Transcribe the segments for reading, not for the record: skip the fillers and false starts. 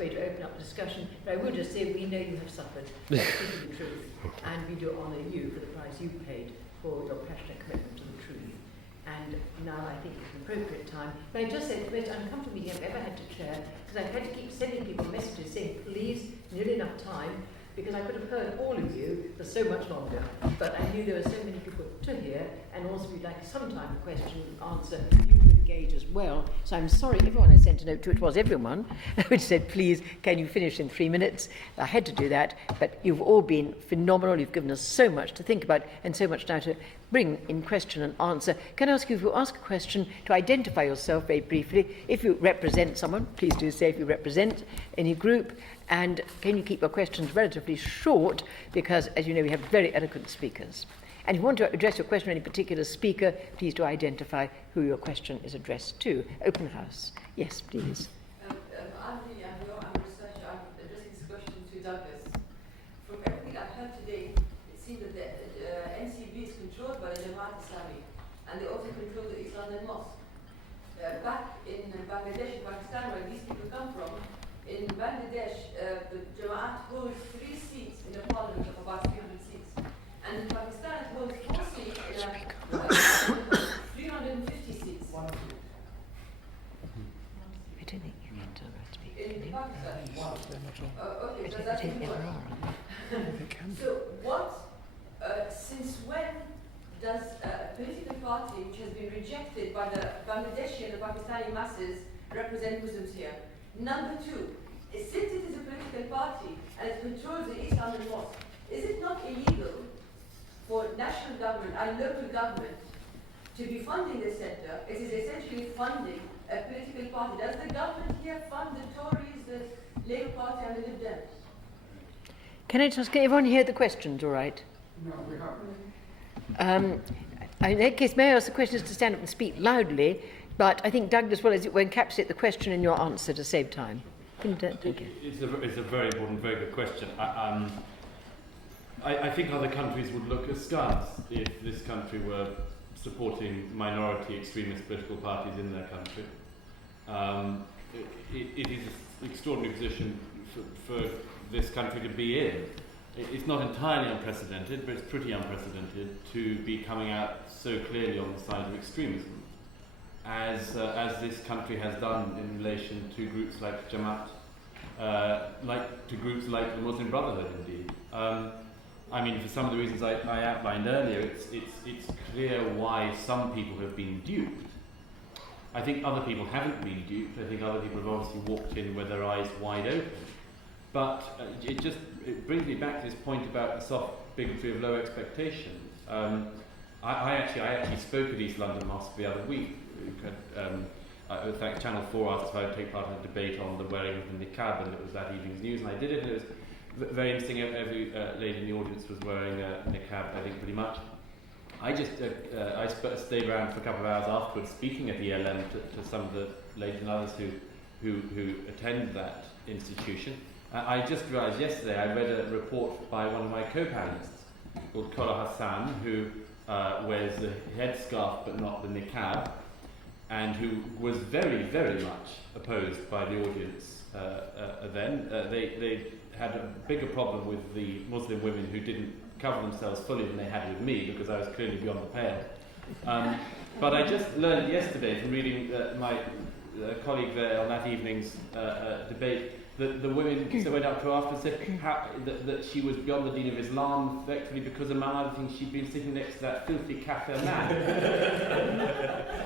way to open up the discussion, but I will just say we know you have suffered, speaking the truth, and we do honour you for the price you paid for your passionate commitment to the truth. And now I think it's an appropriate time. But I just said it's the most uncomfortable meeting I've ever had to chair, because I've had to keep sending people messages saying, please, nearly enough time, because I could have heard all of you for so much longer. But I knew there were so many people to hear, and also we'd like some time for question and answer. You can engage as well. So I'm sorry, everyone I sent a note to, it was everyone, which said, please, can you finish in 3 minutes? I had to do that, but you've all been phenomenal. You've given us so much to think about and so much now to bring in question and answer. Can I ask you, if you ask a question, to identify yourself very briefly? If you represent someone, please do say if you represent any group. And can you keep your questions relatively short, because, as you know, we have very eloquent speakers. And if you want to address your question to any particular speaker, please do identify who your question is addressed to. Open house. Yes, please. I'm addressing this question to Douglas. From everything I've heard today, it seems that the NCB is controlled by the Jamaat Islami, and they also control the East London Mosque. Back in Bangladesh, Pakistan, where these people come from, in Bangladesh, the Jamaat holds 3 seats in the parliament of about 300 seats. And in Pakistan, it holds 4 seats in a 350 seats. I don't think you can turn around to speak. In Pakistan? Okay, so that's important. So since when does a political party which has been rejected by the Bangladeshi and the Pakistani masses represent Muslims here? Number 2, since it is a political party and it controls the East London Mosque, is it not illegal for national government and local government to be funding the centre? It is essentially funding a political party. Does the government here fund the Tories, the Labour Party and the Lib Dems? Can everyone hear the questions all right? No, we haven't. In that case, may I ask the questions to stand up and speak loudly? But I think Douglas will encapsulate the question in your answer to save time. Thank you. It's a very important, very good question. I think other countries would look askance if this country were supporting minority extremist political parties in their country. It is an extraordinary position for this country to be in. It's not entirely unprecedented, but it's pretty unprecedented to be coming out so clearly on the side of extremism, as this country has done in relation to groups like Jamaat, to groups like the Muslim Brotherhood, indeed. I mean, for some of the reasons I outlined earlier, it's clear why some people have been duped. I think other people haven't been duped. I think other people have obviously walked in with their eyes wide open. But it brings me back to this point about the soft bigotry of low expectations. I actually spoke at East London Mosque the other week. Thanks, Channel 4 asked if I would take part in a debate on the wearing of the niqab, and it was that evening's news, and I did it, and it was very interesting. Every lady in the audience was wearing a niqab, I think, pretty much. I stayed around for a couple of hours afterwards, speaking at the ELM to some of the ladies and others who attend that institution. I just realised yesterday I read a report by one of my co-panelists called Kola Hassan, who wears the headscarf but not the niqab, and who was very, very much opposed by the audience then. They had a bigger problem with the Muslim women who didn't cover themselves fully than they had with me, because I was clearly beyond the pale. But I just learned yesterday from reading my colleague there on that evening's debate that the women went up to her after and said that she was beyond the deen of Islam, effectively because, among other things, she'd been sitting next to that filthy kafir man.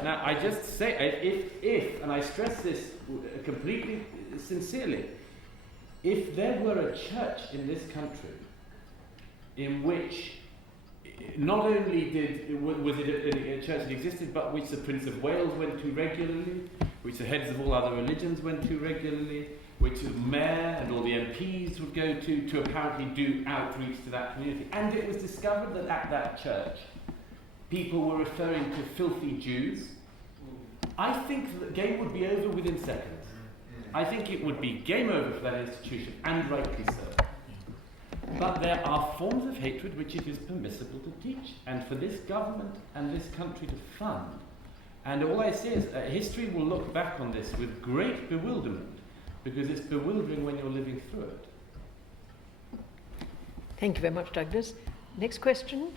Now, I just say, if, and I stress this completely sincerely, if there were a church in this country in which not only was it a church that existed, but which the Prince of Wales went to regularly, which the heads of all other religions went to regularly, which the mayor and all the MPs would go to apparently do outreach to that community. And it was discovered that at that church, people were referring to filthy Jews. I think that the game would be over within seconds. I think it would be game over for that institution, and rightly so. But there are forms of hatred which it is permissible to teach, and for this government and this country to fund. And all I say is history will look back on this with great bewilderment, because it's bewildering when you're living through it. Thank you very much, Douglas. Next question.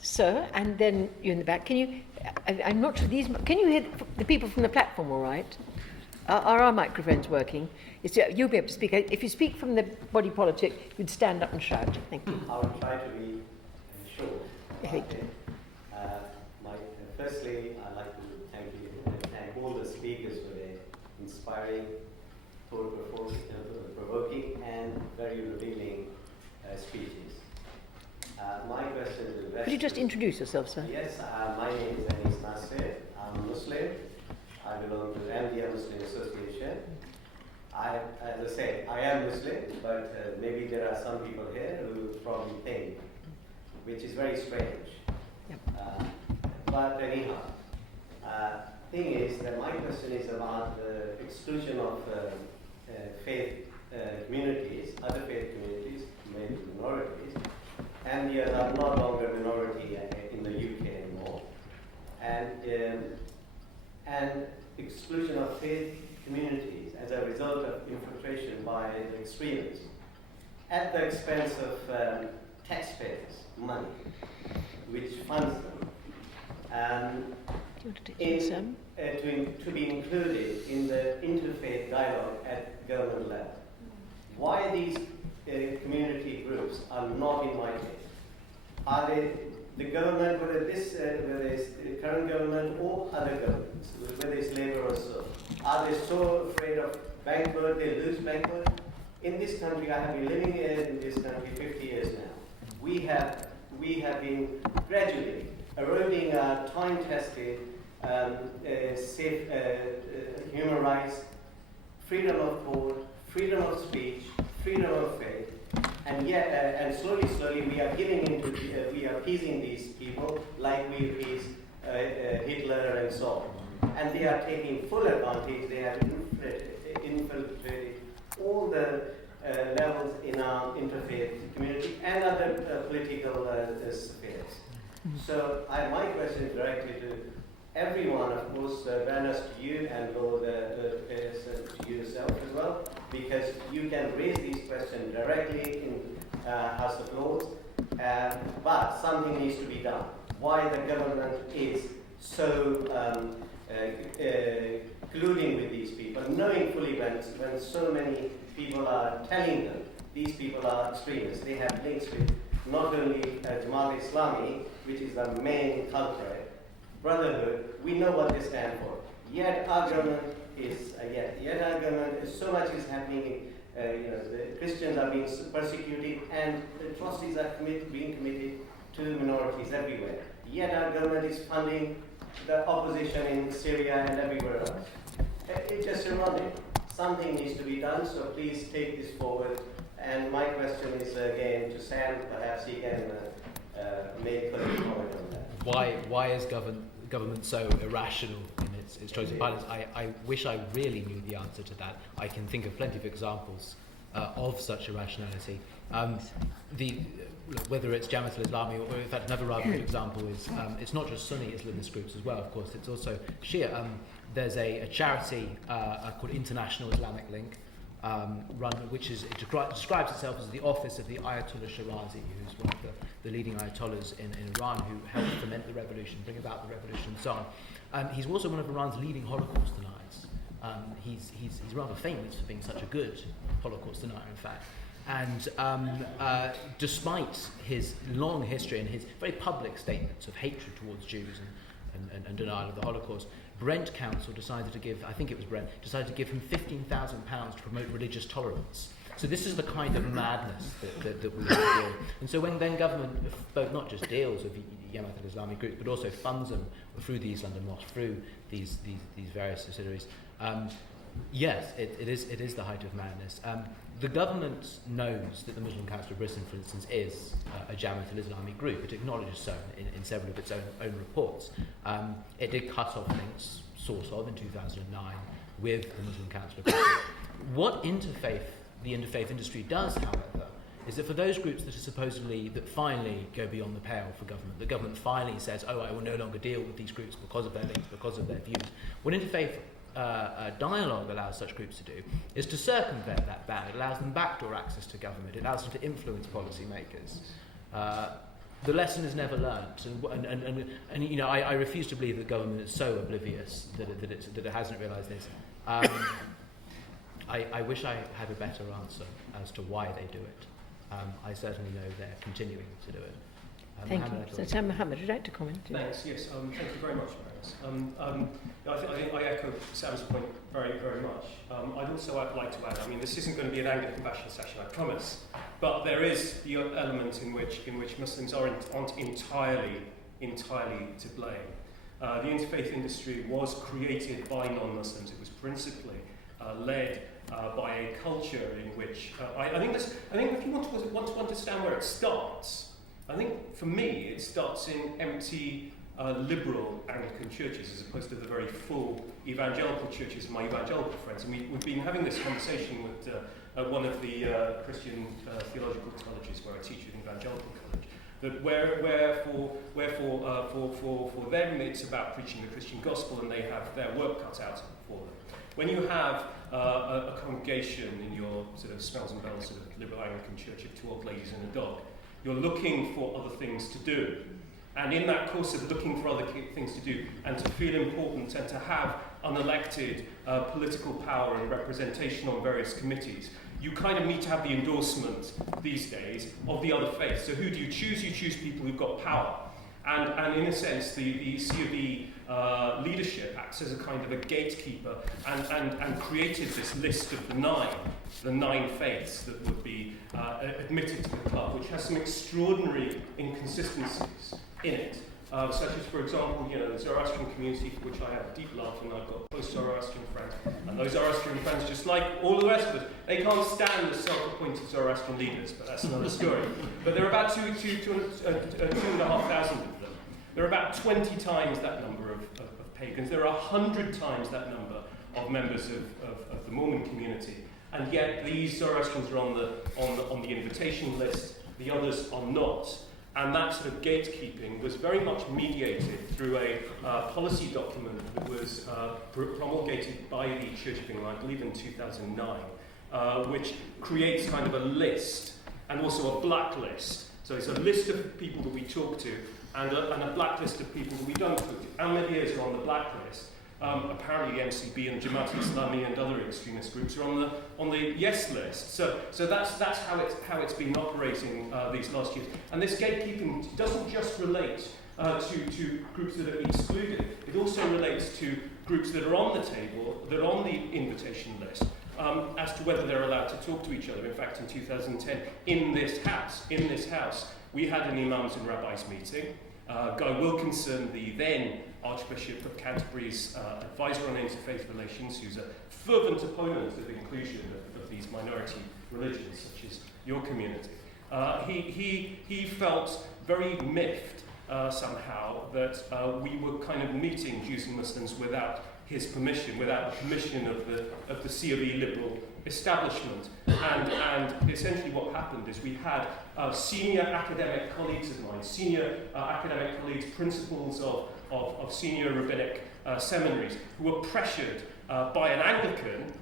Sir, and then you in the back. Can you, I'm not sure these, can you hear the people from the platform all right? Are our microphones working? You'll be able to speak. If you speak from the body politic, you'd stand up and shout. Thank you. I will try to be short. Firstly, I'd like to thank you and thank all the speakers for their inspiring, thought-provoking, and very revealing speeches. My question is... Could you just introduce yourself, sir? Yes, my name is Anis Nasser. I'm Muslim. I belong to the Ahmadiyya Muslim Association. As I say, I am Muslim, but maybe there are some people here who probably think, which is very strange. Yep. But anyhow, thing is that my question is about the exclusion of faith communities, other faith communities, maybe minorities. Ahmadiyas are no longer minority in the UK anymore, and exclusion of faith communities as a result of infiltration by the extremists at the expense of taxpayers' money, which funds them, to be included in the interfaith dialogue at government level. Why these community groups are not invited? Are they the government, whether it's the current government or other governments, whether it's Labour or so, are they so afraid of backward, they lose backward? In this country, I have been living in this country 50 years now. We have been gradually eroding our time-tested, safe human rights, freedom of thought, freedom of speech, freedom of faith, and yet, and slowly, we are giving into, we are appeasing these people like we appease Hitler and so on. And they are taking full advantage. They have infiltrated all the levels in our interfaith community and other political spheres. So my question is directly to everyone, of course, Banners to you and Lord to you yourself as well, because you can raise these questions directly in House of Lords, but something needs to be done. Why the government is so colluding with these people, knowing fully when so many people are telling them these people are extremists. They have links with not only Jamaat Islami, which is the main culprit, Brotherhood. We know what they stand for. Yet our government is so much is happening. The Christians are being persecuted, and the atrocities are being committed to minorities everywhere. Yet our government is funding the opposition in Syria and everywhere else. It's just ironic. Something needs to be done, so please take this forward. And my question is again to Sam, perhaps he can make a comment on that. Why is government so irrational in its choice of violence? I wish I really knew the answer to that. I can think of plenty of examples of such irrationality. Whether it's Jamaat al-Islami or in fact another rather good example is it's not just Sunni Islamist groups as well, of course, it's also Shia. There's a charity called International Islamic Link, which describes itself as the office of the Ayatollah Shirazi, who's one of the leading Ayatollahs in Iran, who helped foment the revolution, bring about the revolution and so on. He's also one of Iran's leading Holocaust deniers. He's rather famous for being such a good Holocaust denier, in fact. And despite his long history and his very public statements of hatred towards Jews and denial of the Holocaust, Brent Council decided to give, I think it was Brent, decided to give him £15,000 to promote religious tolerance. So this is the kind of madness that we have to deal with. And so when then government both not just deals with Jamaat al-Islami groups, but also funds them through the East London Mosque, through these various subsidiaries, yes, it is the height of madness. The government knows that the Muslim Council of Britain, for instance, is a Jamaat al-Islami group. It acknowledges so in several of its own reports. It did cut off links, sort of, in 2009 with the Muslim Council of Britain. What the interfaith industry does, however, is that for those groups that finally go beyond the pale for government, the government finally says, oh, I will no longer deal with these groups because of their links, because of their views. What interfaith dialogue allows such groups to do is to circumvent that ban. It allows them backdoor access to government. It allows them to influence policymakers. The lesson is never learnt, and you know, I refuse to believe that government is so oblivious that it hasn't realised this. I wish I had a better answer as to why they do it. I certainly know they're continuing to do it. Thank you. So, Mohammed, would you like to comment? Thanks. Yes. Thank you very much, Maris. I think I echo Sam's point very, very much. I'd also like to add. I mean, this isn't going to be an Anglican bastion session, I promise. But there is the element in which Muslims aren't entirely to blame. The interfaith industry was created by non-Muslims. It was principally led by a culture in which I think if you want to understand where it starts, I think for me it starts in empty liberal Anglican churches as opposed to the very full evangelical churches of my evangelical friends. And we've been having this conversation with one of the Christian theological colleges where I teach at evangelical college. That for them it's about preaching the Christian gospel and they have their work cut out for them. When you have a congregation in your sort of smells and bells sort of liberal Anglican church of 2 old ladies and a dog, you're looking for other things to do. And in that course of looking for other things to do and to feel important and to have unelected political power and representation on various committees, you kind of need to have the endorsement these days of the other faith. So who do you choose? You choose people who've got power. And in a sense, the C of E leadership acts as a kind of a gatekeeper and created this list of the nine faiths that would be admitted to the club, which has some extraordinary inconsistencies in it. Such as, for example, you know, the Zoroastrian community, for which I have a deep love, and I've got close Zoroastrian friends. And those Zoroastrian friends, just like all the rest of us, they can't stand the self-appointed Zoroastrian leaders, but that's another story. But there are about 2,500 of them. There are about 20 times that number of pagans. There are 100 times that number of members of the Mormon community. And yet these Zoroastrians are on the invitation list, the others are not. And that sort of gatekeeping was very much mediated through a policy document that was promulgated by the Church of England, I believe in 2009, which creates kind of a list and also a blacklist. So it's a list of people that we talk to and a blacklist of people that we don't talk to. Ahmadiyas are on the blacklist. Apparently the MCB and Jamaat Islami and other extremist groups are on the yes list. So that's how it's been operating these last years. And this gatekeeping doesn't just relate to groups that are excluded. It also relates to groups that are on the table, that are on the invitation list, as to whether they're allowed to talk to each other. In fact, in 2010, in this house, we had an imams and rabbis meeting. Guy Wilkinson, the then Archbishop of Canterbury's advisor on interfaith relations, who's a fervent opponent of inclusion of these minority religions, such as your community, he felt very miffed somehow that we were kind of meeting Jews and Muslims without his permission, without the permission of the C of E liberal establishment. And essentially what happened is we had senior academic colleagues of mine, principals of senior rabbinic seminaries, who were pressured by an Anglican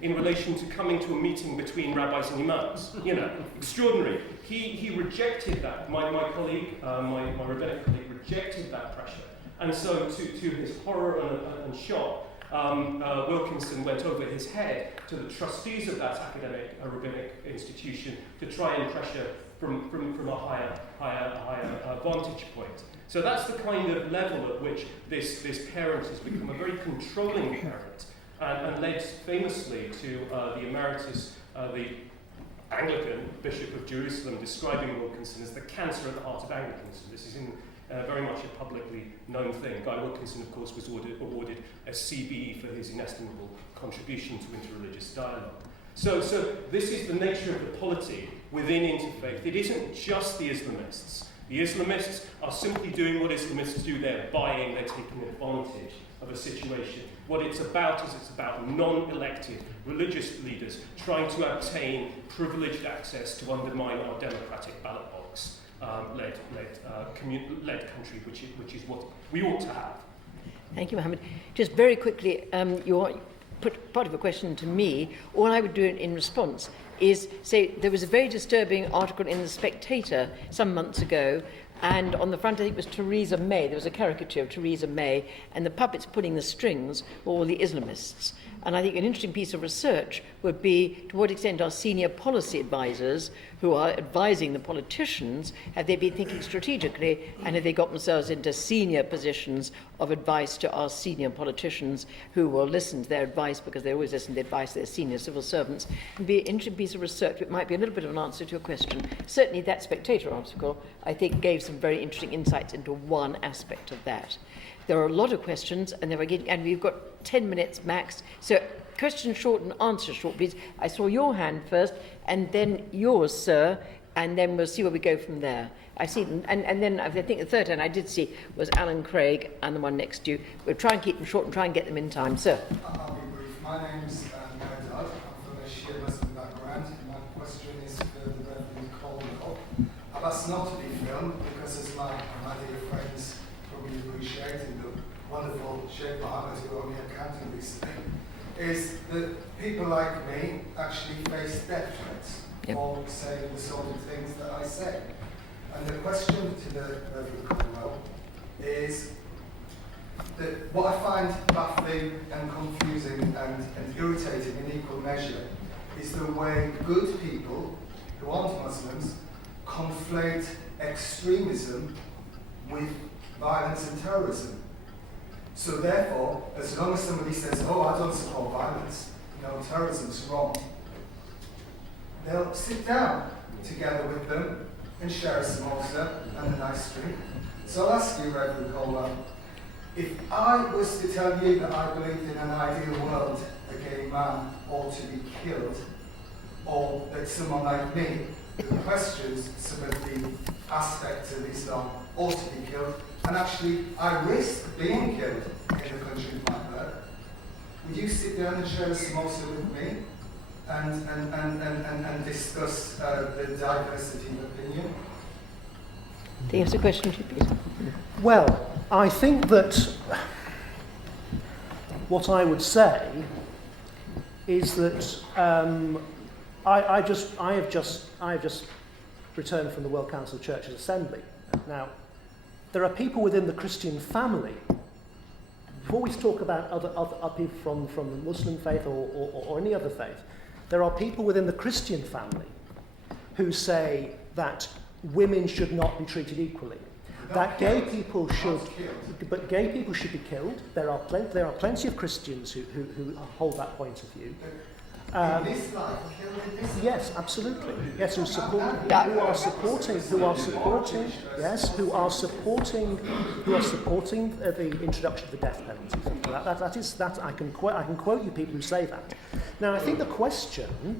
in relation to coming to a meeting between rabbis and imams. You know, extraordinary. He rejected that. My colleague, my rabbinic colleague, rejected that pressure. And so to his horror and shock, Wilkinson went over his head to the trustees of that academic rabbinic institution to try and pressure from a higher vantage point. So that's the kind of level at which this parent has become a very controlling parent, and led famously to the emeritus, the Anglican Bishop of Jerusalem, describing Wilkinson as the cancer at the heart of Anglicanism. This is very much a publicly known thing. Guy Wilkinson, of course, was awarded a CBE for his inestimable contribution to interreligious dialogue. So this is the nature of the polity within interfaith. It isn't just the Islamists. The Islamists are simply doing what Islamists do. They're taking advantage of a situation. What it's about is it's about non-elected religious leaders trying to obtain privileged access to undermine our democratic ballot box led country, which is what we ought to have. Thank you, Mohammed. Just very quickly, you put part of a question to me. All I would do in response is say there was a very disturbing article in The Spectator some months ago, and on the front I think it was Theresa May. There was a caricature of Theresa May, and the puppets pulling the strings were all the Islamists. And I think an interesting piece of research would be to what extent our senior policy advisors who are advising the politicians, have they been thinking strategically, and have they got themselves into senior positions of advice to our senior politicians who will listen to their advice because they always listen to the advice of their senior civil servants. It would be an interesting piece of research. It might be a little bit of an answer to your question. Certainly that Spectator article, I think, gave some very interesting insights into one aspect of that. There are a lot of questions, and we've got 10 minutes max. So question short and answer short, please. I saw your hand first, and then yours, sir, and then we'll see where we go from there. I've seen, and then I think the third hand I did see was Alan Craig and the one next to you. We'll try and keep them short and try and get them in time. Sir. I'll be brief. My name's Mehrdad. I'm from a Shia Muslim background. My question is for the Reverend Caldwell. I've asked not to be filmed because, as my dear friends probably appreciated, the wonderful Sheikh Mohammed, who only encountered recently, is that people like me actually face death threats for saying the sort of things that I say. And the question to the Reverend Caldwell is that what I find baffling and confusing and irritating in equal measure is the way good people who aren't Muslims conflate extremism with violence and terrorism. So therefore, as long as somebody says, oh, I don't support violence, no, terrorism's wrong, they'll sit down together with them and share a samosa and a nice drink. So I'll ask you, Reverend Caldwell, if I was to tell you that I believed in an ideal world a gay man ought to be killed, or that someone like me who questions some of the aspects of Islam ought to be killed, and actually I risk being killed in the country of my birth, would you sit down and share a samosa with me and discuss the diversity of opinion? I think that's a question to you. Well, I think that what I would say is that I have just returned from the World Council of Churches Assembly. Now, there are people within the Christian family. Before we talk about other people from the Muslim faith or any other faith, there are people within the Christian family who say that women should not be treated equally. That gay people should be killed. There are plenty of Christians who hold that point of view. Yes, absolutely. Yes, who are supporting the introduction of the death penalty. That I can quote you people who say that. Now, I think the question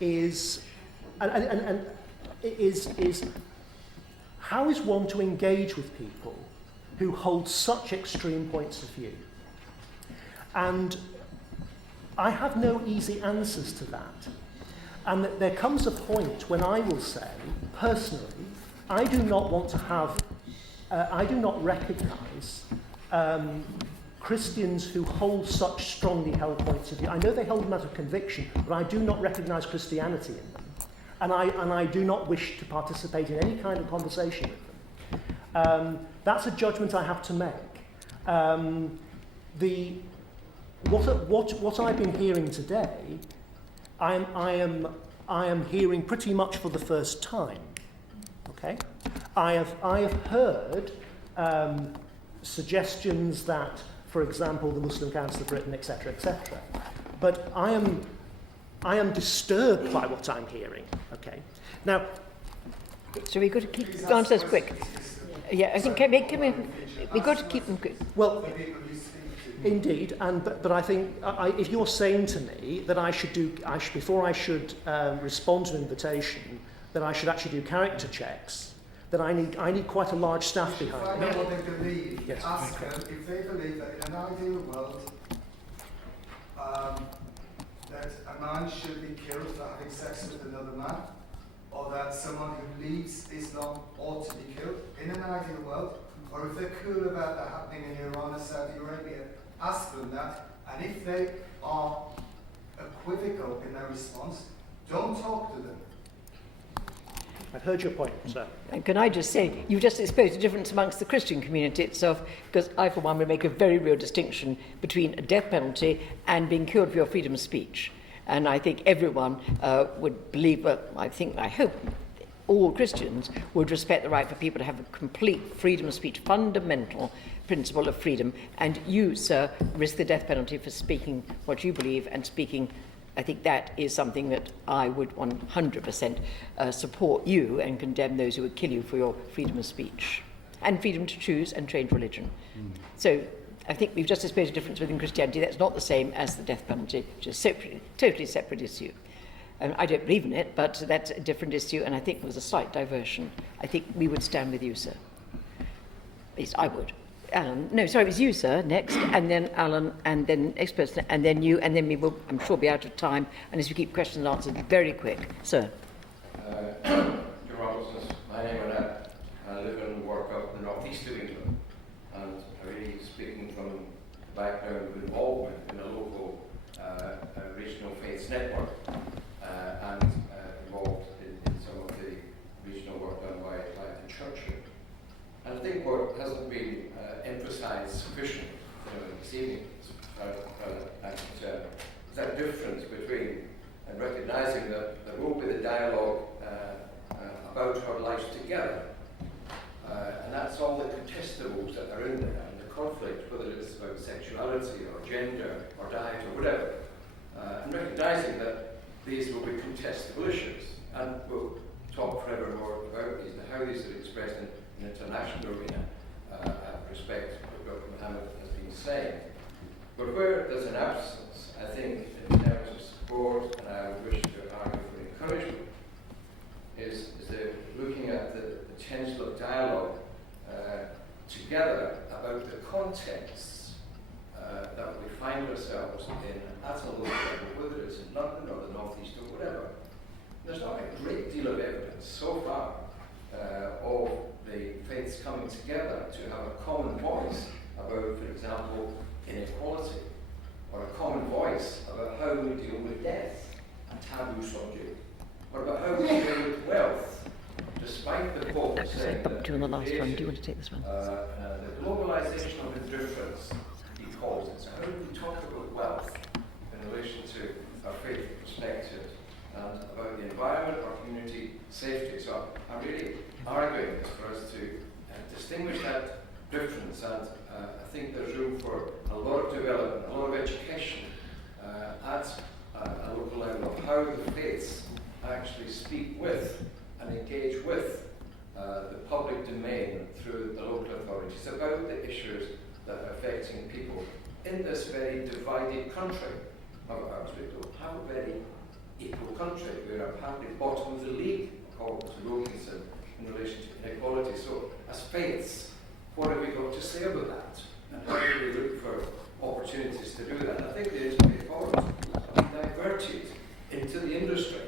is how is one to engage with people who hold such extreme points of view? And I have no easy answers to that. And that there comes a point when I will say, personally, I do not recognise Christians who hold such strongly held points of view. I know they hold them out of conviction, but I do not recognise Christianity in them. And I do not wish to participate in any kind of conversation with them. That's a judgment I have to make. What I've been hearing today, I am hearing pretty much for the first time. Okay, I have heard suggestions that, for example, the Muslim Council of Britain, etc., etc. But I am disturbed by what I'm hearing. Okay, now. So we've got to keep the answers quick. Yeah, I think we've got to keep them quick. Well. Indeed, but I think if you're saying to me that before I should respond to an invitation, that I should actually do character checks, then I need quite a large staff behind me. Find out what they believe. Yes. Ask them if they believe that in an ideal world, that a man should be killed for having sex with another man, or that someone who leaves Islam ought to be killed in an ideal world, or if they're cool about that happening in Iran or Saudi Arabia, ask them that. And if they are equivocal in their response, don't talk to them. I've heard your point, sir. And can I just say, you've just exposed a difference amongst the Christian community itself, because I, for one, would make a very real distinction between a death penalty and being killed for your freedom of speech. And I think everyone would believe, well, I hope all Christians would respect the right for people to have a complete freedom of speech, fundamental principle of freedom. And you, sir, risk the death penalty for speaking what you believe and speaking. I think that is something that I would 100% support you and condemn those who would kill you for your freedom of speech and freedom to choose and change religion. So I think we've just exposed a difference within Christianity. That's not the same as the death penalty, which is a totally separate issue. I don't believe in it, but that's a different issue, and I think there was a slight diversion. I think we would stand with you, sir. At least I would. Alan, no, sorry, it was you, sir, next, and then Alan, and then next person, and then you, and then we will, I'm sure, be out of time, unless we keep questions answered very quick. Sir. John Robertson, my name is Annette. I live and work up in the northeast of England, and I'm really speaking from a background of involvement in a local regional faiths network, and involved in some of the regional work done by the church. And I think what hasn't been emphasised sufficiently this evening is that difference between and recognising that there will be the dialogue about our lives together, and that's all the contestables that are in there, and the conflict, whether it's about sexuality or gender or diet or whatever, and recognising that these will be contestable issues, and we'll talk forever more about these and how these are expressed in international arena, respect what Mohammed has been saying. But where there's an absence, I think, in terms of support, and I would wish to argue for encouragement, is looking at the potential of dialogue together about the contexts that we find ourselves in at a local level, whether it's in London or the North East or whatever. There's not a great deal of evidence so far of the faiths coming together to have a common voice about, for example, inequality, or a common voice about how we deal with death, a taboo subject, or about how we deal with wealth, despite the Pope saying that do you want the last one? Do you want to take this one? The globalisation of indifference, he calls it. So how do we talk about wealth in relation to our faith perspective and about the environment, our community safety? So I'm really arguing this for us to distinguish that difference, and I think there's room for a lot of development, a lot of education at a local level of how the faiths actually speak with and engage with the public domain through the local authorities about the issues that are affecting people in this very divided country of ours. We don't have a very equal country. We're apparently bottom of the league, according to Wilkinson, in relation to inequality. So, as faiths, what have we got to say about that? And how do we look for opportunities to do that? I think the Interfaith Forum be diverted into the industry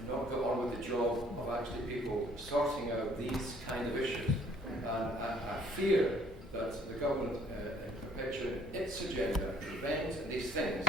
and not go on with the job of actually people sorting out these kind of issues. And I fear that the government, in perpetuating its agenda, prevent these things,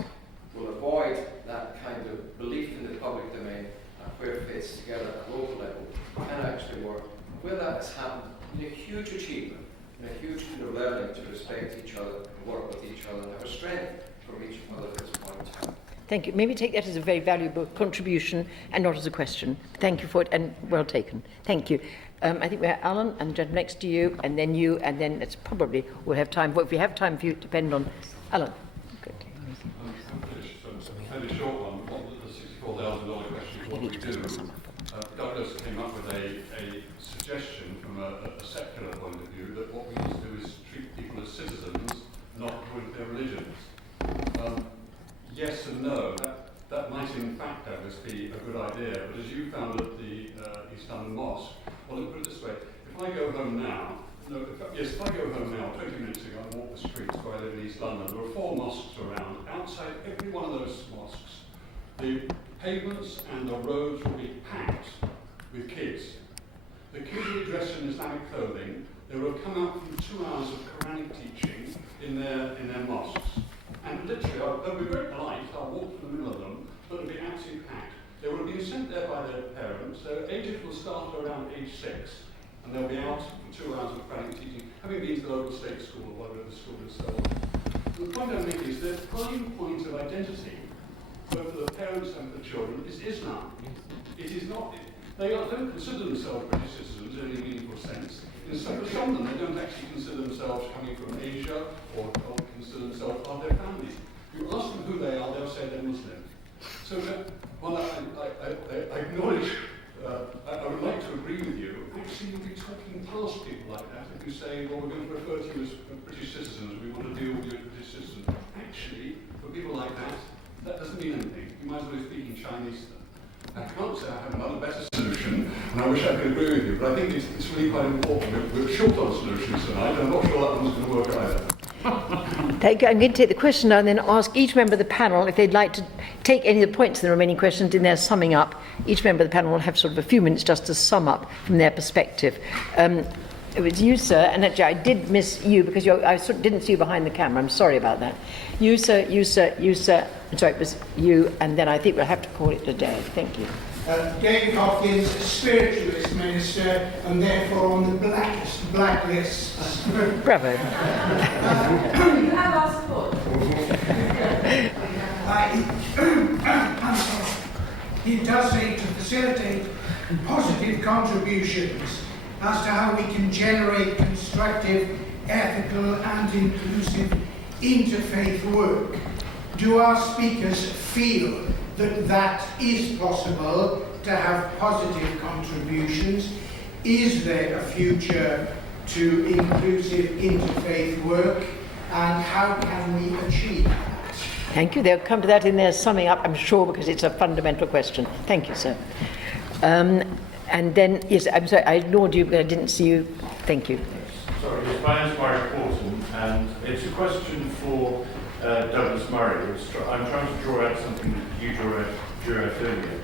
will avoid that kind of belief in the public domain and where faiths together at a local level can actually work. Where that has happened, in a huge achievement, in a huge kind of learning to respect each other and work with each other and have a strength from each other at this point in time. Thank you. Maybe take that as a very valuable contribution and not as a question. Thank you for it, and well taken. Thank you. I think we have Alan and the gentleman next to you, and then it's probably we'll have time. But if we have time for you, depend on Alan. Good. Fairly short one. The $64,000 question is what we do. Douglas came up with a suggestion from a secular point of view that what we need to do is treat people as citizens, not according to their religions. Yes and no. That might in fact, Douglas, be a good idea. But as you found at the East London Mosque, well, let me put it this way: if I go home now, if I go home now, 20 minutes ago, and walk the streets where I live in East London, there are 4 mosques around. Outside every one of those mosques, the pavements and the roads will be packed with kids. The kids will be dressed in Islamic clothing. they will have come out from 2 hours of Quranic teaching in their mosques. And literally, they'll be very polite, I'll walk through the middle of them, but it'll be absolutely packed. They will have been sent there by their parents. Their ages will start around age 6, and they'll be out for 2 hours of Quranic teaching, having been to the local state school or whatever the school is so on. The point I'm making is their prime point of identity, both for the parents and for the children, is Islam. It is not. They don't consider themselves British citizens in any meaningful sense. In some of them, they don't actually consider themselves coming from Asia or consider themselves part of their families. You ask them who they are, they'll say they're Muslim. So, while I acknowledge, I would like to agree with you, actually you'll be talking past people like that if you say, well, we're going to refer to you as British citizens, we want to deal with you as British citizens. Actually, for people like that, that doesn't mean anything. You might as well be speaking Chinese to them. I can't say I have another better solution, and I wish I could agree with you, but I think it's really quite important. We're short on solutions tonight, and I'm not sure that one's going to work either. Thank you. I'm going to take the question now and then ask each member of the panel if they'd like to take any of the points in the remaining questions in their summing up. Each member of the panel will have sort of a few minutes just to sum up from their perspective. It was you, sir, and actually I did miss you because I sort of didn't see you behind the camera. I'm sorry about that. You, sir, you, sir, you, sir. I'm sorry, it was you, and then I think we'll have to call it a day. Thank you. David Hopkins, spiritualist minister, and therefore on the blacklist. Bravo. You have our support. It does need to facilitate positive contributions as to how we can generate constructive, ethical and inclusive interfaith work. Do our speakers feel that that is possible to have positive contributions? Is there a future to inclusive interfaith work, and how can we achieve that? Thank you. They'll come to that in their summing up, I'm sure, because it's a fundamental question. Thank you, sir. And then, yes, I'm sorry, I ignored you, but I didn't see you. Thank you. Sorry, yes, my name is Murray Porton, and it's a question for Douglas Murray. I'm trying to draw out something that you drew out earlier.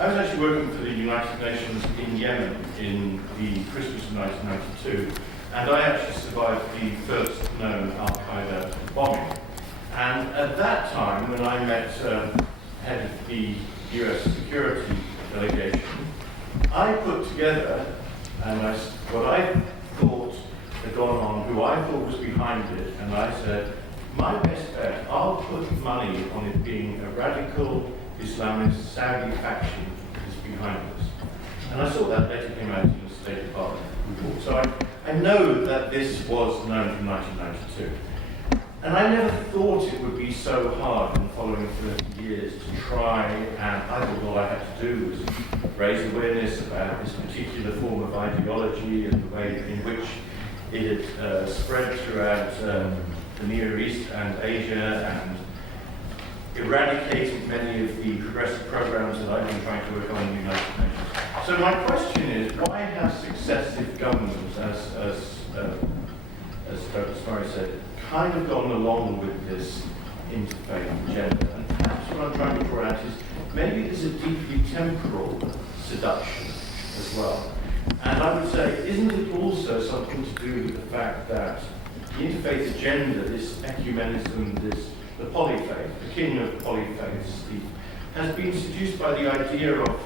I was actually working for the United Nations in Yemen in the Christmas of 1992, and I actually survived the first known Al-Qaeda bombing. And at that time, when I met head of the US security delegation, I put together what I thought had gone on, who I thought was behind it, and I said, my best bet, I'll put money on it being a radical Islamist Saudi faction is behind this. And I saw that later came out in the State Department report. So I know that this was known from 1992. And I never thought it would be so hard in the following 30 years to try, and I thought all I had to do was raise awareness about this particular form of ideology and the way in which it had spread throughout the Near East and Asia, and eradicated many of the progressive programs that I've been trying to work on in the United Nations. So my question is, why have successive governments, as Douglas Murray said, kind of gone along with this interfaith agenda? And perhaps what I'm trying to draw out is maybe there's a deeply temporal seduction as well. And I would say, isn't it also something to do with the fact that the interfaith agenda, this ecumenism, the polyfaith, the king of polyfaiths, has been seduced by the idea of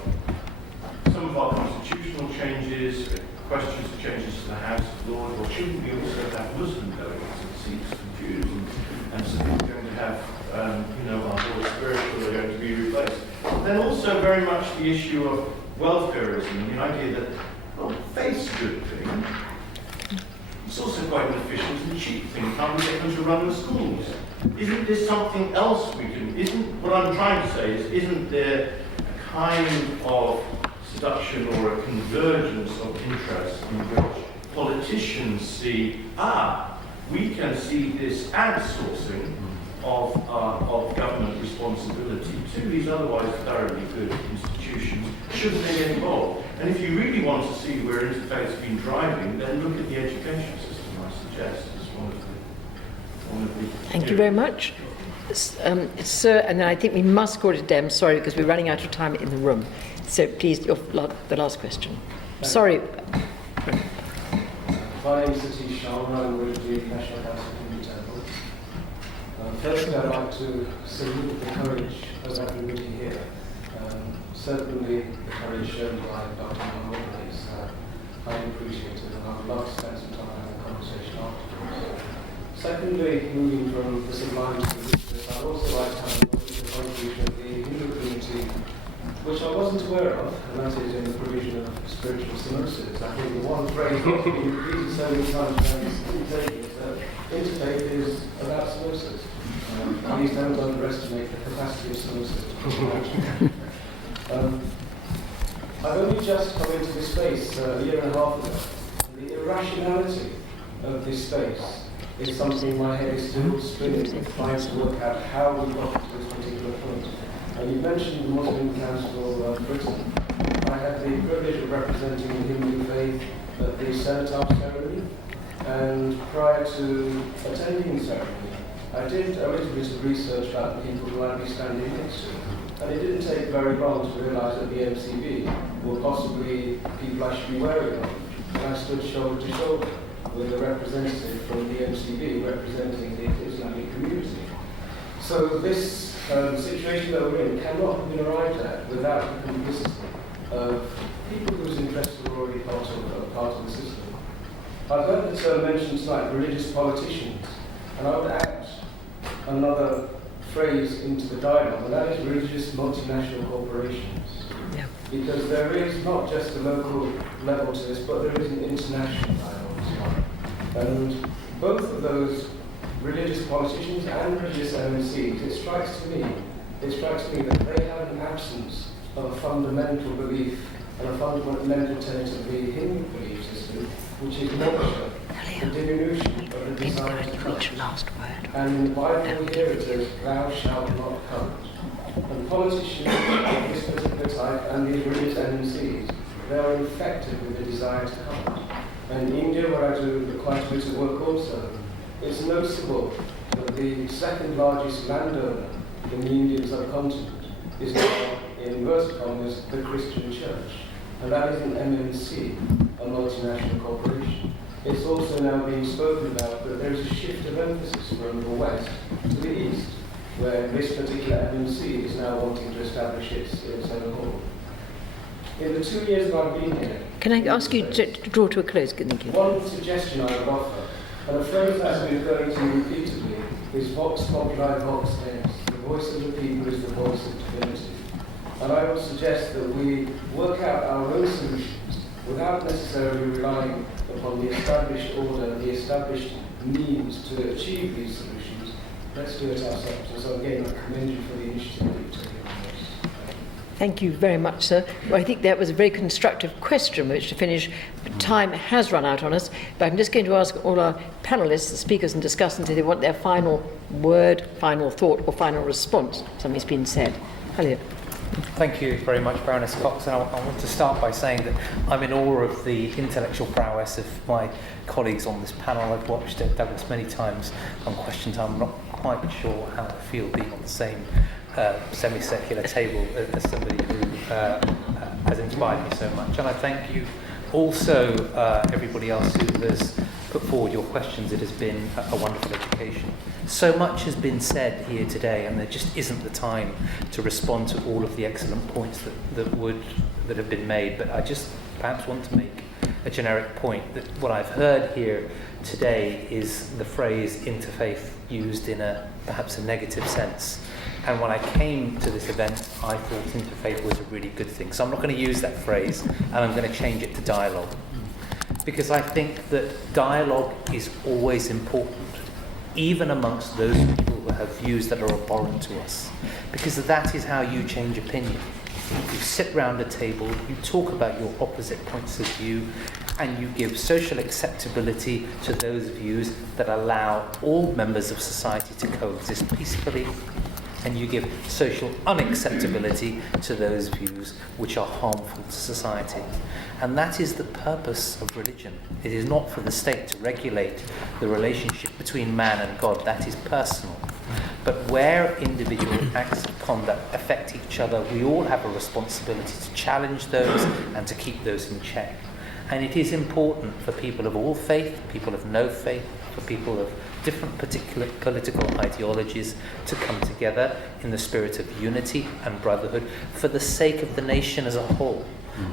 some of our constitutional changes, questions of changes to the House of Lords, or shouldn't we also have Muslim delegates and Sikhs and Jews, and so we're going to have, our Lord spiritual are going to be replaced. Then also very much the issue of welfareism, the idea that, well, faith's a good thing. It's also quite an efficient and cheap thing. Can't we get them to run the schools? Isn't there something else we can, what I'm trying to say is, isn't there a kind of seduction or a convergence of interests in which politicians see, we can see this outsourcing of government responsibility to these otherwise thoroughly good institutions. Shouldn't they get involved? And if you really want to see where interfaith's been driving, then look at the education system, I suggest, as one of the Thank you very much. Sir, and then I think we must call it a day. I'm sorry, because we're running out of time in the room. So please, the last question. Sorry. My name is Satish Sharma. I'm with the National Council of Hindu Temples. Firstly, I'd like to salute the courage of everybody here. Certainly, the courage shown by Dr. Mahmood is highly appreciated, and I would love to spend some time having a conversation afterwards. Secondly, moving from the sublime to the ridiculous, I'd also like to have a look at the contribution of the Hindu community, which I wasn't aware of, and that is in the provision of spiritual samosas. I think the one phrase that has been repeated so many times around this table is that interfaith is about samosas. Please don't underestimate the capacity of samosas. I've only just come into this space a year and a half ago. The irrationality of this space is something my head is still spinning, trying to work out how we got to this particular point. You mentioned the Muslim Council of Britain. I had the privilege of representing the Hindu faith at the Cenotaph ceremony, and prior to attending the ceremony, I did a little bit of research about the people who I'd be standing next to. And it didn't take very long to realise that the MCB were possibly people I should be wary of. And I stood shoulder to shoulder with a representative from the MCB representing the Islamic community. So this situation that we're in cannot have been arrived at without the complicity of people whose interests are already part of the system. I've heard the term mentioned tonight, religious politicians, and I would add another phrase into the dialogue, and that is religious multinational corporations. Yeah. Because there is not just a local level to this, but there is an international dialogue as well. And both of those religious politicians and religious MNCs, it strikes me that they have an absence of a fundamental belief and a fundamental tenet of the Hindu belief system, which is moksha, the diminution of the desire to come. And in the Bible we hear it as, thou shalt not covet. And politicians of this particular type and these religious MNCs, they are infected with the desire to covet. And in India, where I do quite a bit of work also, it's noticeable that the second largest landowner in the Indian subcontinent is now, in inverted commas, the Christian church. And that is an MNC, a multinational corporation. It's also now being spoken about that there is a shift of emphasis from the west to the east, where this particular MNC is now wanting to establish its own hall. In the 2 years that I've been here... Can I ask you to draw to a close? Thank you. One suggestion I would offer, and a phrase that's been going to repeatedly, is Vox Populi Vox Deus. The voice of the people is the voice of divinity. And I would suggest that we work out our own solutions without necessarily relying upon the established order, the established means to achieve these solutions. Let's do it ourselves. And so again, I commend you for the initiative that you've taken on this. Thank you very much, sir. Well, I think that was a very constructive question which to finish. Time has run out on us, but I'm just going to ask all our panellists, the speakers and discussants, if they want their final word, final thought or final response to something's been said. Elliot. Thank you very much, Baroness Cox. And I want to start by saying that I'm in awe of the intellectual prowess of my colleagues on this panel. I've watched it Douglas many times on question time. I'm not quite sure how I feel being on the same semi-secular table as somebody who has inspired me so much. And I thank you also, everybody else who has put forward your questions. It has been a wonderful education. So much has been said here today, and there just isn't the time to respond to all of the excellent points that have been made. But I just perhaps want to make a generic point that what I've heard here today is the phrase interfaith used in perhaps a negative sense. And when I came to this event, I thought interfaith was a really good thing. So I'm not going to use that phrase, and I'm going to change it to dialogue. Because I think that dialogue is always important, even amongst those people who have views that are abhorrent to us. Because that is how you change opinion. You sit round a table, you talk about your opposite points of view, and you give social acceptability to those views that allow all members of society to coexist peacefully, and you give social unacceptability to those views which are harmful to society. And that is the purpose of religion. It is not for the state to regulate the relationship between man and God. That is personal. But where individual acts of conduct affect each other, we all have a responsibility to challenge those and to keep those in check. And it is important for people of all faith, people of no faith, for people of different particular political ideologies to come together in the spirit of unity and brotherhood for the sake of the nation as a whole.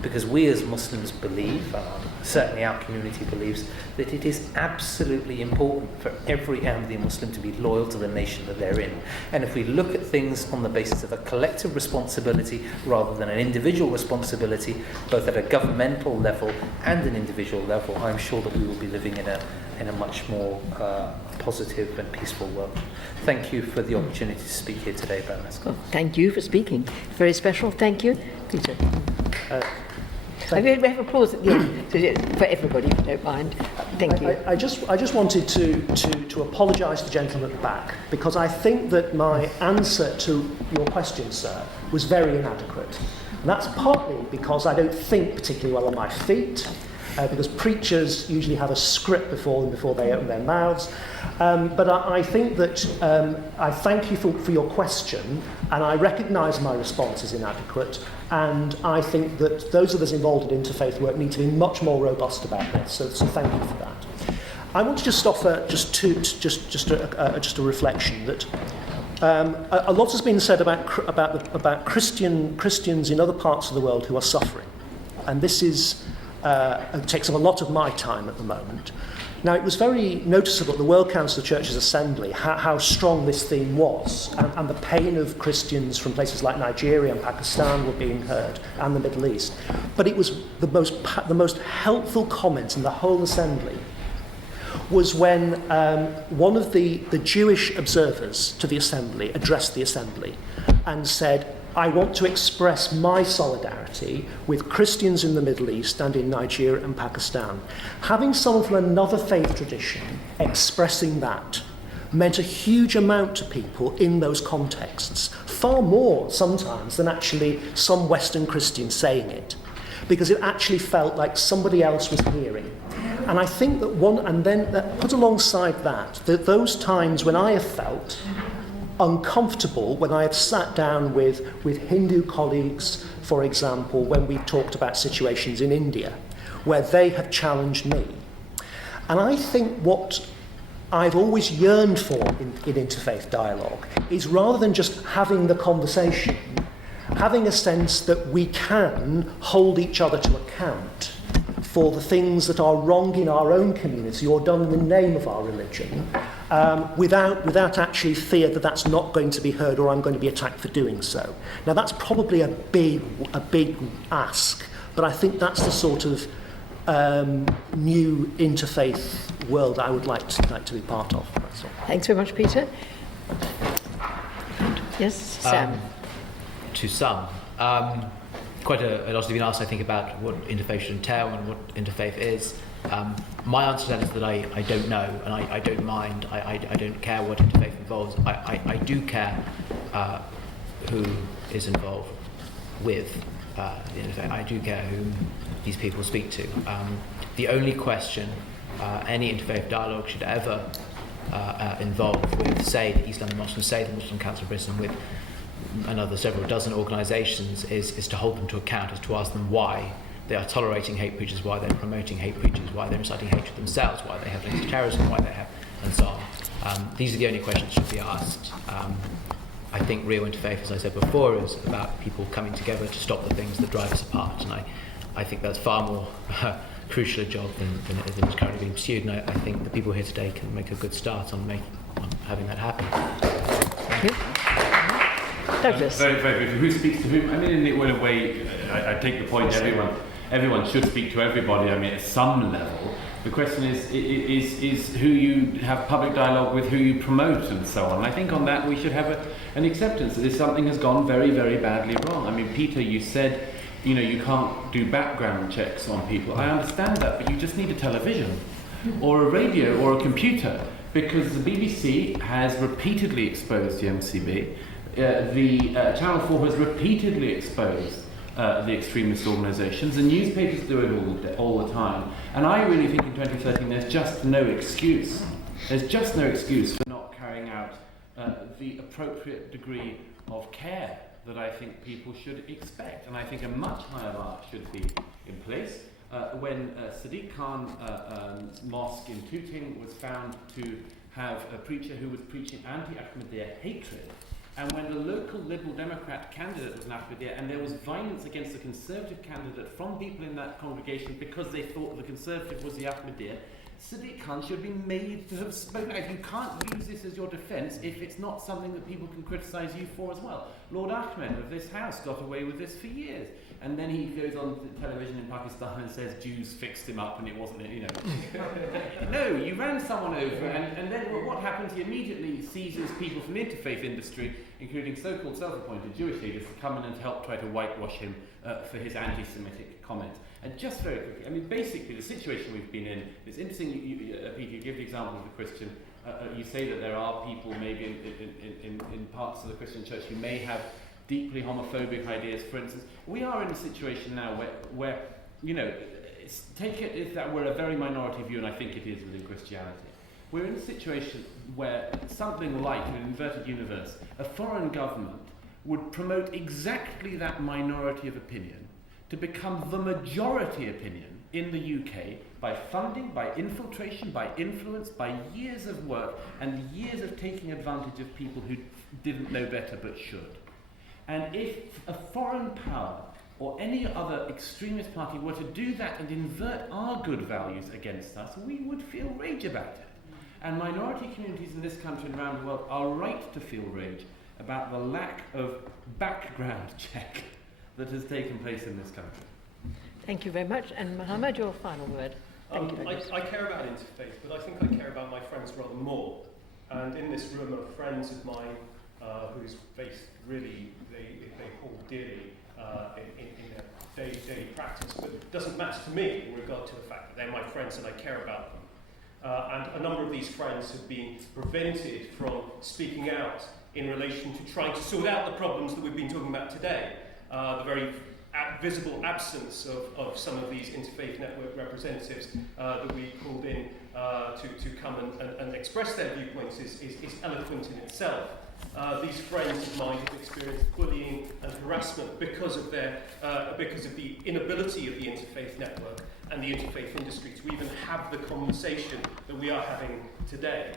Because we as Muslims believe, certainly our community believes, that it is absolutely important for every Ahmadi Muslim to be loyal to the nation that they're in. And if we look at things on the basis of a collective responsibility rather than an individual responsibility, both at a governmental level and an individual level, I'm sure that we will be living in a much more positive and peaceful world. Thank you for the opportunity to speak here today, Baroness. Well, thank you for speaking. Very special. Thank you, Peter. We have applause at the end for everybody, if you don't mind. Thank you. I just wanted to apologise to the gentleman at the back, because I think that my answer to your question, sir, was very inadequate. And that's partly because I don't think particularly well on my feet, because preachers usually have a script before them before they open their mouths. But I think that I thank you for your question, and I recognise my response is inadequate, and I think that those of us involved in interfaith work need to be much more robust about this, so thank you for that. I want to just offer just a reflection that a lot has been said about Christians in other parts of the world who are suffering, and this is it takes up a lot of my time at the moment. Now, it was very noticeable at the World Council of Churches Assembly how strong this theme was, and the pain of Christians from places like Nigeria and Pakistan were being heard, and the Middle East. But it was the most helpful comment in the whole assembly was when one of the Jewish observers to the assembly addressed the assembly and said, I want to express my solidarity with Christians in the Middle East and in Nigeria and Pakistan. Having someone from another faith tradition expressing that meant a huge amount to people in those contexts, far more sometimes than actually some Western Christians saying it, because it actually felt like somebody else was hearing. And I think that put alongside that those times when I have felt uncomfortable, when I have sat down with Hindu colleagues, for example, when we talked about situations in India, where they have challenged me. And I think what I've always yearned for in interfaith dialogue is, rather than just having the conversation, having a sense that we can hold each other to account for the things that are wrong in our own community or done in the name of our religion, without actually fear that that's not going to be heard or I'm going to be attacked for doing so. Now, that's probably a big ask, but I think that's the sort of new interfaith world I would like to be part of. That's all. Thanks very much, Peter. Yes, Sam. To some. Quite a lot has been asked, I think, about what interfaith should entail and what interfaith is. My answer to that is that I don't know, and I don't mind. I don't care what interfaith involves. I do care who is involved with the interfaith. I do care who these people speak to. The only question any interfaith dialogue should ever involve with, say, the East London Muslims, say the Muslim Council of Britain, with another several dozen organisations, is to hold them to account, is to ask them why they are tolerating hate preachers, why they're promoting hate preachers, why they're inciting hatred themselves, why they have links to terrorism, why they have, and so on. These are the only questions that should be asked. I think real interfaith, as I said before, is about people coming together to stop the things that drive us apart, and I think that's far more crucial a job than is currently being pursued, and I think the people here today can make a good start on having that happen. Thank you. Douglas. Very, very briefly. Who speaks to whom? I mean, in a way, I take the point. Everyone should speak to everybody. I mean, at some level. The question is who you have public dialogue with, who you promote, and so on. And I think on that we should have an acceptance that if something has gone very, very badly wrong. I mean, Peter, you said, you can't do background checks on people. I understand that, but you just need a television, or a radio, or a computer, because the BBC has repeatedly exposed the MCB. Channel 4 has repeatedly exposed the extremist organisations. The newspapers do it all the time. And I really think in 2013 there's just no excuse. There's just no excuse for not carrying out the appropriate degree of care that I think people should expect. And I think a much higher mark should be in place. when Sadiq Khan's mosque in Tooting was found to have a preacher who was preaching anti-Ahmadiyya hatred, and when the local Liberal Democrat candidate was an Ahmadiyya, and there was violence against the Conservative candidate from people in that congregation because they thought the Conservative was the Ahmadiyya, Sadiq Khan should be made to have spoken out. You can't use this as your defence if it's not something that people can criticise you for as well. Lord Ahmed of this House got away with this for years. And then he goes on to television in Pakistan and says Jews fixed him up and it wasn't, you know. No, you ran someone over, and then what happens? He immediately seizes people from the interfaith industry, including so-called self-appointed Jewish leaders, to come in and help try to whitewash him for his anti-Semitic comments. And just very quickly, I mean, basically the situation we've been in, it's interesting, Peter, you give the example of the Christian, you say that there are people maybe in parts of the Christian church who may have deeply homophobic ideas, for instance. We are in a situation now where you know, take it if that were a very minority view, and I think it is within Christianity. We're in a situation where something like, in an inverted universe, a foreign government would promote exactly that minority of opinion to become the majority opinion in the UK by funding, by infiltration, by influence, by years of work and years of taking advantage of people who didn't know better but should. And if a foreign power or any other extremist party were to do that and invert our good values against us, we would feel rage about it. And minority communities in this country and around the world are right to feel rage about the lack of background check that has taken place in this country. Thank you very much. And Mohammed, your final word. I care about interfaith, but I think I care about my friends rather more. And in this room are friends of mine whose faith really they hold dearly in their daily practice, but it doesn't matter to me in regard to the fact that they're my friends and I care about them. And a number of these friends have been prevented from speaking out in relation to trying to sort out the problems that we've been talking about today. The very visible absence of some of these interfaith network representatives that we called in to come and express their viewpoints is eloquent in itself. These friends of mine have experienced bullying and harassment because of the inability of the interfaith network and the interfaith industry to even have the conversation that we are having today.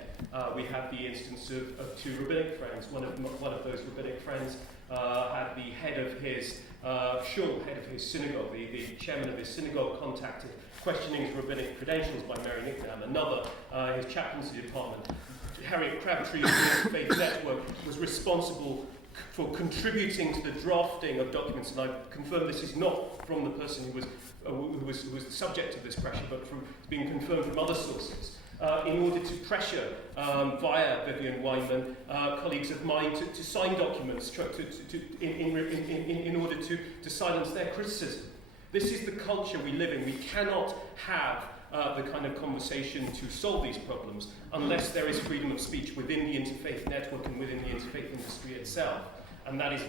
We had the instance of two rabbinic friends. One of those rabbinic friends had the head of his head of his synagogue, the chairman of his synagogue, contacted, questioning his rabbinic credentials by Mary Nicknam. Another, his chaplaincy department, Harriet Crabtree of the Interfaith Network, was responsible for contributing to the drafting of documents, and I confirm this is not from the person who was the subject of this pressure, but from being confirmed from other sources, in order to pressure, via Vivian Weinman, colleagues of mine to sign documents in order to silence their criticism. This is the culture we live in. We cannot have the kind of conversation to solve these problems unless there is freedom of speech within the interfaith network and within the interfaith industry itself. And that is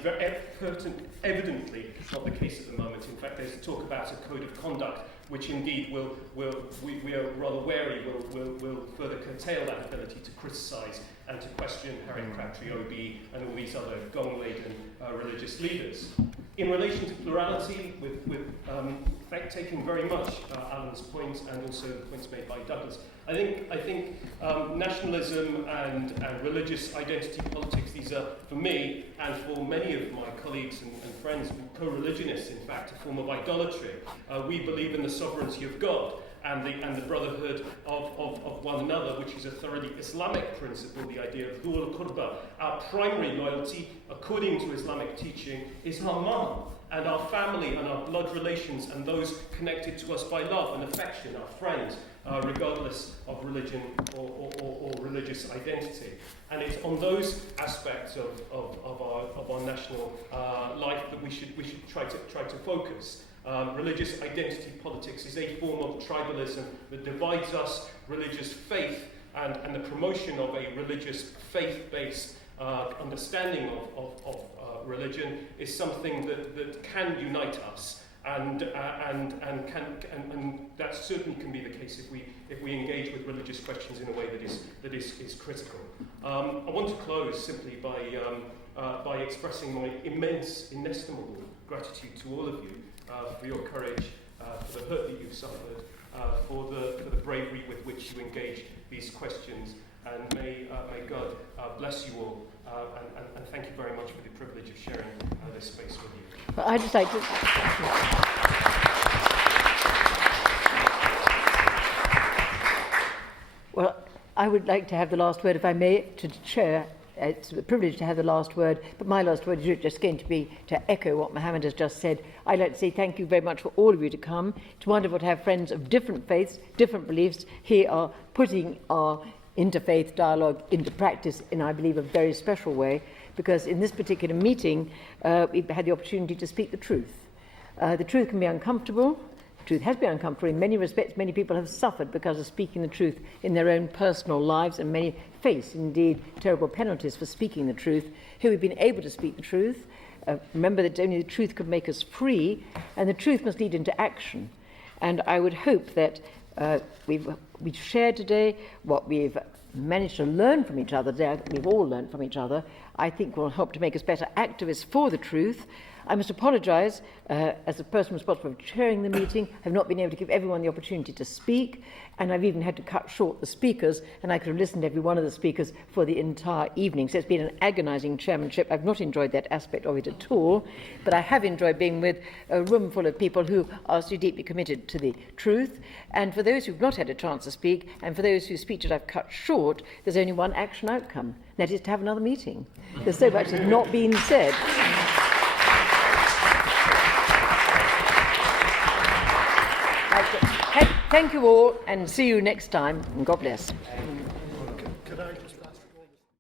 evidently not the case at the moment. In fact, there's talk about a code of conduct, which indeed we are rather wary will further curtail that ability to criticise and to question Harriet Crabtree, OB, and all these other gong-laden religious leaders. In relation to plurality, with taking very much Alan's point and also the points made by Douglas, I think nationalism and religious identity politics, these are, for me and for many of my colleagues and friends, co-religionists, in fact, a form of idolatry. We believe in the sovereignty of God and the brotherhood of one another, which is a thoroughly Islamic principle, the idea of dhul al-qurba. Our primary loyalty, according to Islamic teaching, is our mum and our family and our blood relations and those connected to us by love and affection, our friends, regardless of religion or religious identity. And it's on those aspects of our national life that we should try to focus. Religious identity politics is a form of tribalism that divides us. Religious faith and the promotion of a religious faith-based understanding of religion is something that can unite us, and that certainly can be the case if we engage with religious questions in a way that is critical. I want to close simply by expressing my immense, inestimable gratitude to all of you for your courage for the hurt that you've suffered, for the bravery with which you engage these questions. And may God bless you all, and thank you very much for the privilege of sharing this space with you. Well, I'd just like to... Well, I would like to have the last word, if I may, to the Chair. It's a privilege to have the last word, but my last word is just going to be to echo what Mohammed has just said. I'd like to say thank you very much for all of you to come. It's wonderful to have friends of different faiths, different beliefs here are putting our interfaith dialogue into practice in, I believe, a very special way, because in this particular meeting, we've had the opportunity to speak the truth. The truth can be uncomfortable. The truth has been uncomfortable. In many respects, many people have suffered because of speaking the truth in their own personal lives, and many face, indeed, terrible penalties for speaking the truth. Here we've been able to speak the truth. Remember that only the truth could make us free, and the truth must lead into action. And I would hope that we've shared today what we've managed to learn from each other today. We've all learned from each other. I think will help to make us better activists for the truth. I must apologise, as the person responsible for chairing the meeting, have not been able to give everyone the opportunity to speak, and I've even had to cut short the speakers, and I could have listened to every one of the speakers for the entire evening. So it's been an agonising chairmanship. I've not enjoyed that aspect of it at all, but I have enjoyed being with a room full of people who are so deeply committed to the truth. And for those who've not had a chance to speak, and for those whose speeches I've cut short, there's only one action outcome, and that is to have another meeting. There's so much that's not been said. Thank you all, and see you next time, and God bless.